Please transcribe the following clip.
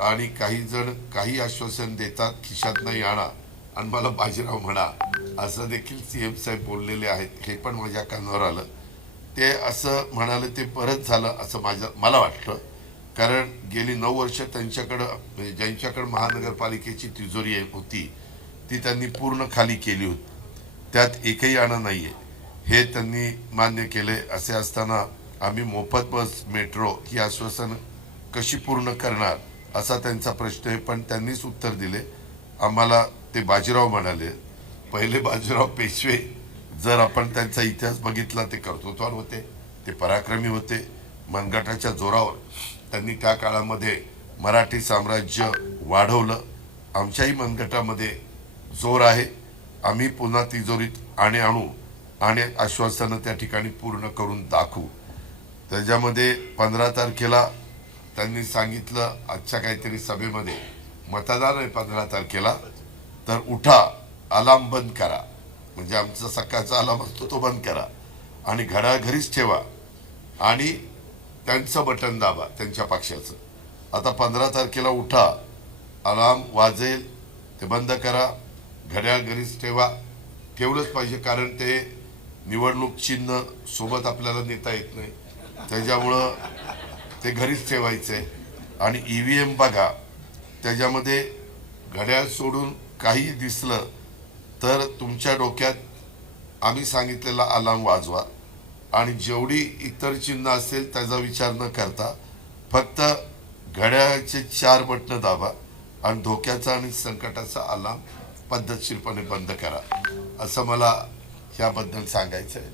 आणि काही जण काही आश्वासन देतात खिशात नाही आणा आणि मला बाजीराव म्हणा असं देखील सीएम साहेब बोललेले आहेत. हे पण माझ्या कानावर आलं. ते असं म्हणाले ते परत झालं असं मला वाटतं. कारण गेली 9 वर्ष त्यांच्याकडं म्हणजे ज्यांच्याकडे महानगरपालिकेची तिजोरी होती ती त्यांनी पूर्ण खाली केली होती. त्यात एकही आणा नाहीये हे त्यांनी मान्य केले. असे असताना आम्ही मोफत बस मेट्रो ही आश्वासन कशी पूर्ण करणार असा त्यांचा प्रश्न आहे. पण त्यांनीच उत्तर दिले. आम्हाला ते बाजीराव म्हणाले. पहिले बाजीराव पेशवे जर आपण त्यांचा इतिहास बघितला ते कर्तृत्वान होते, ते पराक्रमी होते. मनगटाच्या जोरावर त्यांनी त्या काळामध्ये मराठी साम्राज्य वाढवलं. आमच्याही मनगटामध्ये जोर आहे. आम्ही पुन्हा तिजोरीत आणू आणि आश्वासनं त्या ठिकाणी पूर्ण करून दाखवू. त्याच्यामध्ये 15 तारखेला त्यांनी सांगितलं आजच्या काहीतरी सभेमध्ये मतदान आहे 15 तारखेला, तर उठा अलार्म बंद करा. म्हणजे आमचा सकाळचा अलार्म असतो तो बंद करा आणि घड्याळ घरीच ठेवा आणि त्यांचं बटन दाबा त्यांच्या पक्षाचं. आता 15 तारखेला उठा, अलार्म वाजेल ते बंद करा, घड्याळ घरीच ठेवा. ठेवलंच पाहिजे कारण ते निवडणूक चिन्ह सोबत आपल्याला नेता येत नाही. त्याच्यामुळं ते घरीच ठेवायचंय. आणि EVM बघा, त्याच्यामध्ये घड्याळ सोडून काही दिसलं तर तुमच्या डोक्यात आम्ही सांगितलेला अलार्म वाजवा आणि जेवढी इतर चिन्ह असेल त्याचा विचार न करता फक्त घड्याळाचे 4 बटणं दाबा आणि धोक्याचा आणि संकटाचा अलार्म पद्धतशीरपणे बंद करा असं मला ह्याबद्दल सांगायचं आहे.